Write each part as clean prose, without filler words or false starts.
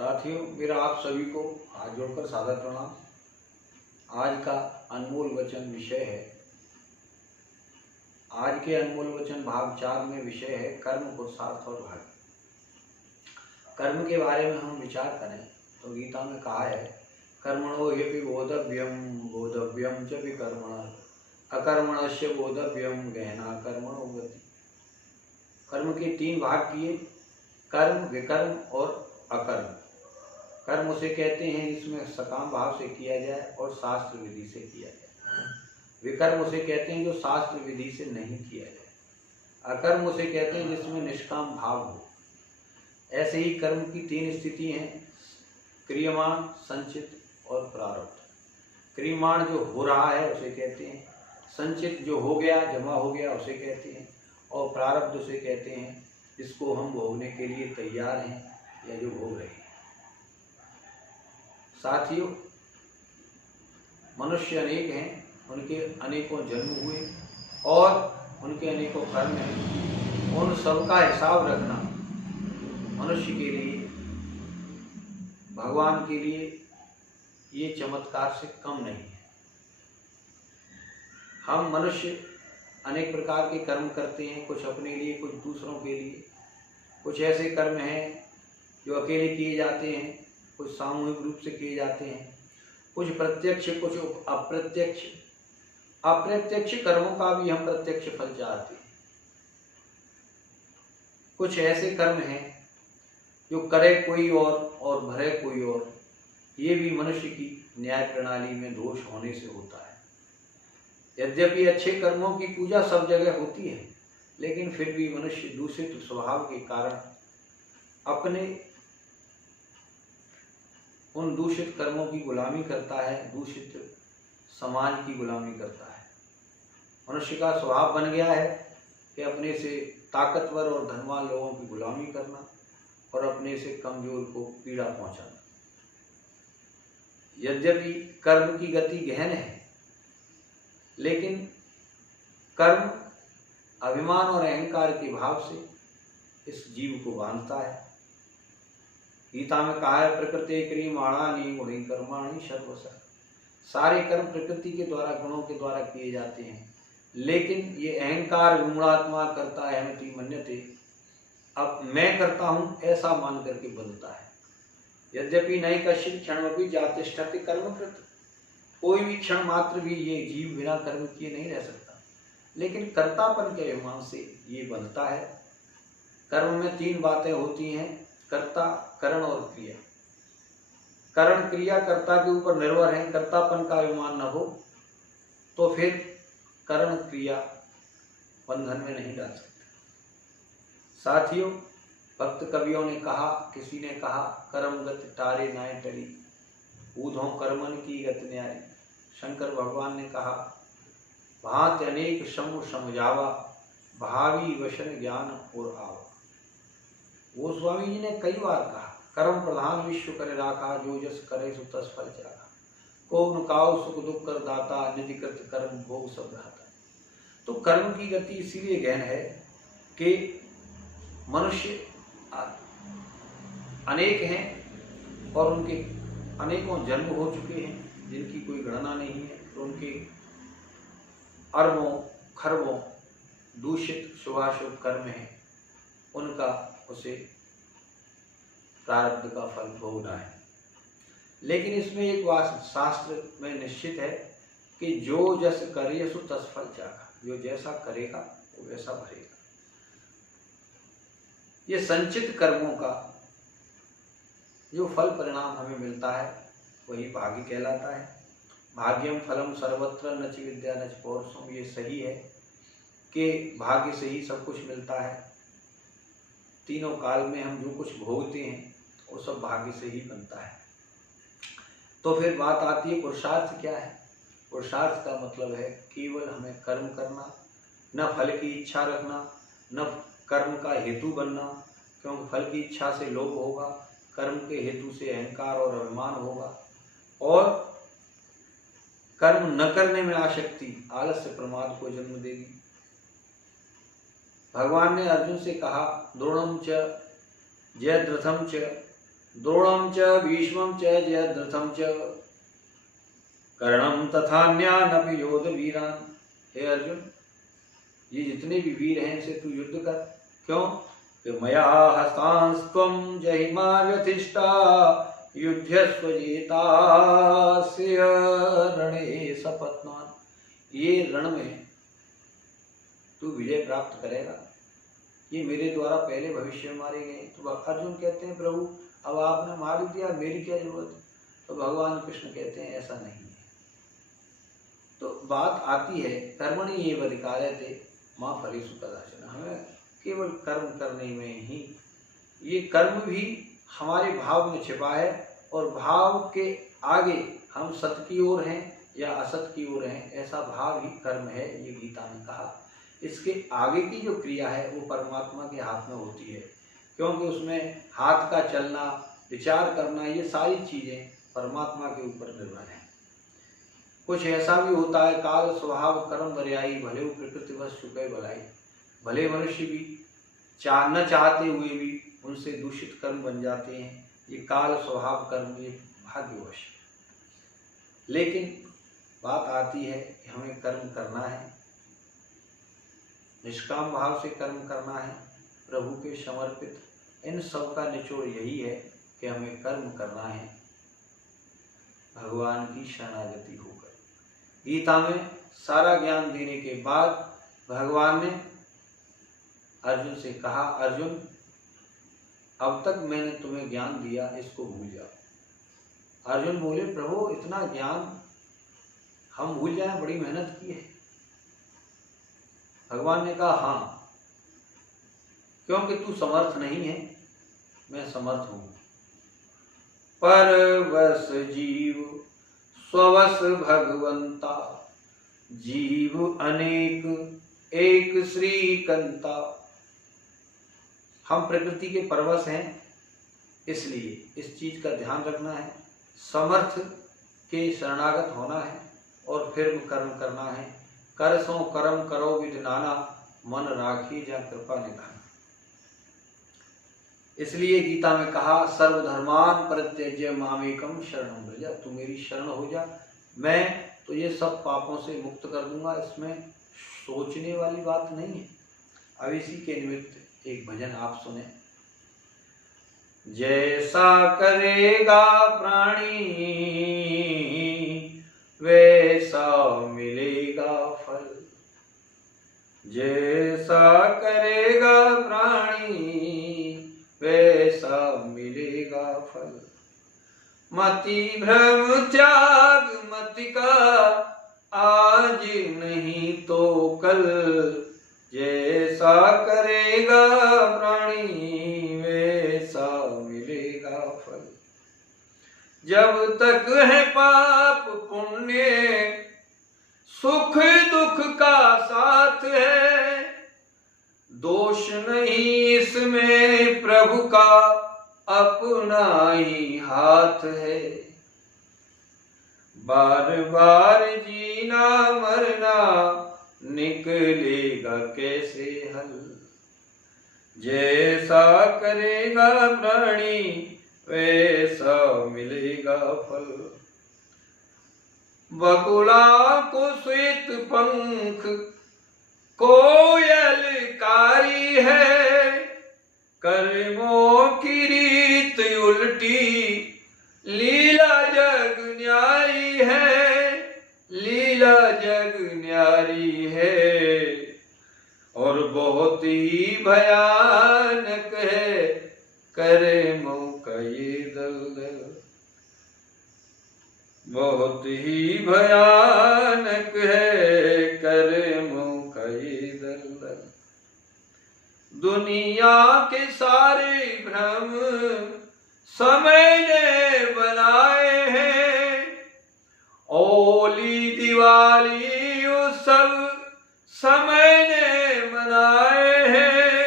साथियों, मेरा आप सभी को हाथ जोड़कर सादर प्रणाम। आज का अनमोल वचन विषय है, आज के अनमोल वचन भाग 4 में विषय है कर्म, पुरुषार्थ और भाग्य। कर्म के बारे में हम विचार करें तो गीता में कहा है, कर्मणो ह्यपि बोधव्यम बोधव्यम च विकर्मणः अकर्मणस्य बोधव्यम गहना कर्मणो गति। कर्म के 3 भाग किए, कर्म, विकर्म और अकर्म। कर्म उसे कहते हैं जिसमें सकाम भाव से किया जाए और शास्त्र विधि से किया जाए। विकर्म उसे कहते हैं जो शास्त्र विधि से नहीं किया जाए। अकर्म उसे कहते हैं जिसमें निष्काम भाव हो। ऐसे ही कर्म की 3 स्थिति हैं, क्रियमाण, संचित और प्रारब्ध। क्रियमाण जो हो रहा है उसे कहते हैं, संचित जो हो गया, जमा हो गया उसे कहते हैं, और प्रारब्ध उसे कहते हैं जिसको हम भोगने के लिए तैयार हैं या जो भोग रहे हैं। साथियों, मनुष्य अनेक हैं, उनके अनेकों जन्म हुए और उनके अनेकों कर्म हैं। उन सबका हिसाब रखना मनुष्य के लिए, भगवान के लिए ये चमत्कार से कम नहीं है। हम मनुष्य अनेक प्रकार के कर्म करते हैं, कुछ अपने लिए, कुछ दूसरों के लिए। कुछ ऐसे कर्म हैं जो अकेले किए जाते हैं, कुछ सामूहिक रूप से किए जाते हैं, कुछ प्रत्यक्ष, कुछ अप्रत्यक्ष। अप्रत्यक्ष कर्मों का भी हम प्रत्यक्ष फल चाहते हैं। कुछ ऐसे कर्म हैं जो करे कोई और भरे कोई और। ये भी मनुष्य की न्याय प्रणाली में दोष होने से होता है। यद्यपि अच्छे कर्मों की पूजा सब जगह होती है, लेकिन फिर भी मनुष्य दूषित स्वभाव के कारण अपने उन दूषित कर्मों की गुलामी करता है, दूषित समाज की गुलामी करता है। मनुष्य का स्वभाव बन गया है कि अपने से ताकतवर और धनवान लोगों की गुलामी करना और अपने से कमजोर को पीड़ा पहुंचाना। यद्यपि कर्म की गति गहन है, लेकिन कर्म अभिमान और अहंकार के भाव से इस जीव को बांधता है। गीता में कहा है, प्रकृति क्रियमाणानि गुणैः कर्माणि सर्वशः। सारे कर्म प्रकृति के द्वारा, गुणों के द्वारा किए जाते हैं, लेकिन ये अहंकार विमूढ़ात्मा करता है मति मन्यते, अब मैं करता हूँ ऐसा मान करके बंधता है। यद्यपि नहीं कश्चित् क्षणमपि जातिष्ठति कर्मकृत्। कोई भी क्षण मात्र भी ये जीव बिना कर्म किए नहीं रह सकता, लेकिन कर्तापन के अभिमान से ये बंधता है। कर्म में 3 बातें होती हैं, कर्ता, करण और क्रिया। करण, क्रिया कर्ता के ऊपर निर्भर है। कर्तापन का अभिमान न हो तो फिर करण क्रिया बंधन में नहीं डाल सकते। साथियों, भक्त कवियों ने कहा, किसी ने कहा, कर्म गति टारे नाय टरी, ऊधों कर्मन की गति न्यारी। शंकर भगवान ने कहा, भांति अनेक समु समझावा, भावी वशन ज्ञान और आवा। गोस्वामी जी ने कई बार कहा, कर्म प्रधान विश्व करे राखा, जो जस करे सो तस फल चाखा। को नुकाओ सुख दुख कर दाता, निधि कृत कर्म भोग सब रहता। तो कर्म की गति इसीलिए गहन है कि मनुष्य अनेक हैं और उनके अनेकों जन्म हो चुके हैं जिनकी कोई गणना नहीं है। तो उनके अरबों खरबों दूषित शुभाशुभ कर्म हैं, उनका उसे प्रारब्ध का फल भोगना है। लेकिन इसमें एक बात शास्त्र में निश्चित है कि जो जस करे सो तस फल चाखा। जो जैसा करेगा वो वैसा भरेगा। ये संचित कर्मों का जो फल परिणाम हमें मिलता है वही भाग्य कहलाता है। भाग्यम फलम सर्वत्र नच विद्या नच पौरुषम। ये सही है कि भाग्य से ही सब कुछ मिलता है। तीनों काल में हम जो कुछ भोगते हैं वो सब भाग्य से ही बनता है। तो फिर बात आती है, पुरुषार्थ क्या है? पुरुषार्थ का मतलब है केवल हमें कर्म करना, न फल की इच्छा रखना, न कर्म का हेतु बनना, क्योंकि फल की इच्छा से लोभ होगा, कर्म के हेतु से अहंकार और अभिमान होगा, और कर्म न करने में आसक्ति आलस्य प्रमाद को जन्म देगी। भगवान ने अर्जुन से कहा, द्रोणम च जयद्रथम च द्रोणम च भीष्मं च जयद्रथम च कर्णम तथान्यानपि योध वीरान। हे अर्जुन, ये जितने भी वीर हैं इनसे तू युद्ध कर। क्यों? कि मया हस्तांस्त्वं जहिमा व्यथिष्ठा युध्यस्व जेतास्य रणे सपत्नान। ये रण में तू विजय प्राप्त करेगा, ये मेरे द्वारा पहले भविष्य में मारे गए। तो अर्जुन कहते हैं प्रभु अब आपने मार दिया, मेरी क्या जरूरत है? तो भगवान कृष्ण कहते हैं ऐसा नहीं है। तो बात आती है कर्मणि एव अधिकारयते मां फलेषु कदाचन। हमें केवल कर्म करने में ही, ये कर्म भी हमारे भाव में छिपा है और भाव के आगे हम सत की ओर हैं या असत की ओर हैं, ऐसा भाव ही कर्म है, ये गीता ने कहा। इसके आगे की जो क्रिया है वो परमात्मा के हाथ में होती है, क्योंकि उसमें हाथ का चलना, विचार करना, ये सारी चीजें परमात्मा के ऊपर निर्भर हैं। कुछ ऐसा भी होता है, काल स्वभाव कर्म बरियाई भले प्रकृति बस चुके भलाई। भले मनुष्य भी न चाहते हुए भी उनसे दूषित कर्म बन जाते हैं, ये काल स्वभाव कर्म, ये भाग्यवश। लेकिन बात आती है कि हमें कर्म करना है, निष्काम भाव से कर्म करना है, प्रभु के समर्पित। इन सब का निचोड़ यही है कि हमें कर्म करना है भगवान की शरणागति होकर। गीता में सारा ज्ञान देने के बाद भगवान ने अर्जुन से कहा, अर्जुन अब तक मैंने तुम्हें ज्ञान दिया, इसको भूल जाओ। अर्जुन बोले प्रभु इतना ज्ञान हम भूल जाएं, बड़ी मेहनत की है। भगवान ने कहा हाँ, क्योंकि तू समर्थ नहीं है, मैं समर्थ हूं। परवश जीव स्ववश भगवंता, जीव अनेक एक श्रीकंता। हम प्रकृति के परवश हैं, इसलिए इस चीज का ध्यान रखना है, समर्थ के शरणागत होना है और फिर कर्म करना है। कर सो कर्म करो विधि नाना, मन राखी जा कृपा निधान। इसलिए गीता में कहा सर्वधर्मान परित्यज्य मामेकम शरणं व्रज। तू मेरी शरण हो जा, मैं तो ये सब पापों से मुक्त कर दूंगा। इसमें सोचने वाली बात नहीं है। अब इसी के निमित्त एक भजन आप सुने। जैसा करेगा प्राणी वैसा मिलेगा फल, जैसा करेगा प्राणी वैसा मिलेगा फल। मति भ्रम त्याग मति का आज नहीं तो कल, जैसा करेगा प्राणी वैसा मिलेगा फल। जब तक है पाप पुण्य सुख दुख का साथ है, दोष नहीं इसमें प्रभु का अपना ही हाथ है। बार बार जीना मरना निकलेगा कैसे हल, जैसा करेगा प्राणी वैसा मिलेगा फल। बकुला को श्वेत पंख कोयल कारी है, कर्मों की रीत उल्टी लीला जग न्यारी है, लीला जग न्यारी है। और बहुत ही भयानक है कर्मों का ये दलदल, बहुत ही भयानक है कर्मों का ये दलदल। दुनिया के सारे भ्रम समय ने बनाए हैं, होली दिवाली उत्सव समय ने मनाए हैं।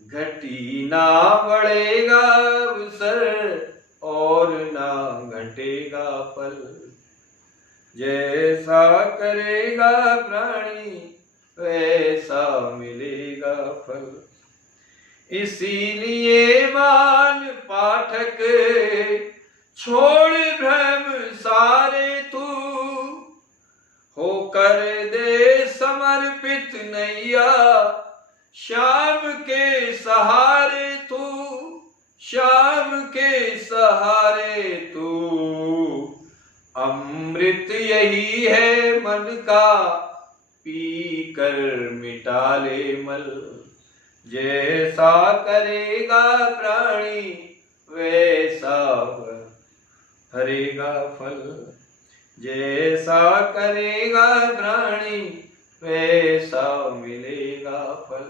घटी ना बढ़ेगा अवसर और ना घटेगा फल, जैसा करेगा प्राणी वैसा मिलेगा फल। इसीलिए मान पा छोड़ भ्रम सारे तू, होकर दे समर्पित नैया, श्याम के सहारे तू, श्याम के सहारे तू। अमृत यही है मन का, पी कर मिटा ले मल, जैसा करेगा प्राणी वैसा भरेगा फल, जैसा करेगा प्राणी वैसा मिलेगा फल।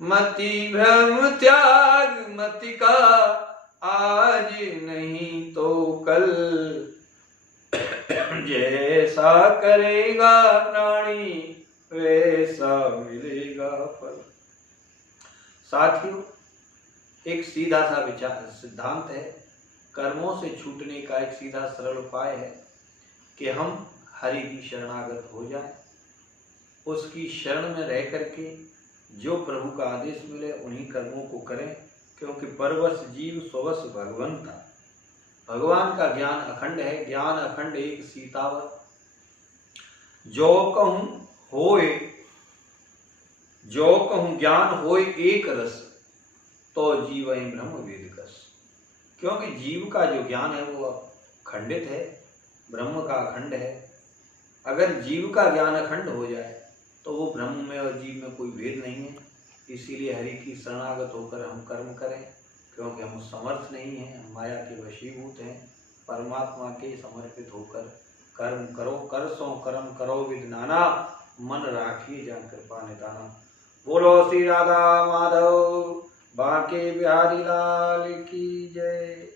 मति भ्रम त्याग मति का, आज नहीं तो कल, जैसा करेगा प्राणी वैसा मिलेगा फल। साथियों, एक सीधा सा विचार सिद्धांत है, कर्मों से छूटने का एक सीधा सरल उपाय है कि हम हरि की शरणागत हो जाएं, उसकी शरण में रह करके जो प्रभु का आदेश मिले उन्हीं कर्मों को करें, क्योंकि परवश जीव स्ववश भगवंता। भगवान का ज्ञान अखंड है, ज्ञान अखंड एक सीतावर, जो कहूं होए, जो कहूं ज्ञान होए एक रस, तो जीवहि ब्रह्म वेद कस। क्योंकि जीव का जो ज्ञान है वो खंडित है, ब्रह्म का अखंड है। अगर जीव का ज्ञान अखंड हो जाए तो वो ब्रह्म में और जीव में कोई भेद नहीं है। इसीलिए हरि की शरणागत होकर हम कर्म करें, क्योंकि हम समर्थ नहीं हैं, हम माया के वशीभूत हैं। परमात्मा के समर्पित होकर कर्म करो, कर सो कर्म करो विद नाना, मन राखिए जान कृपा निधाना। बोलो श्री राधा माधव बांके बिहारी लाल की जय।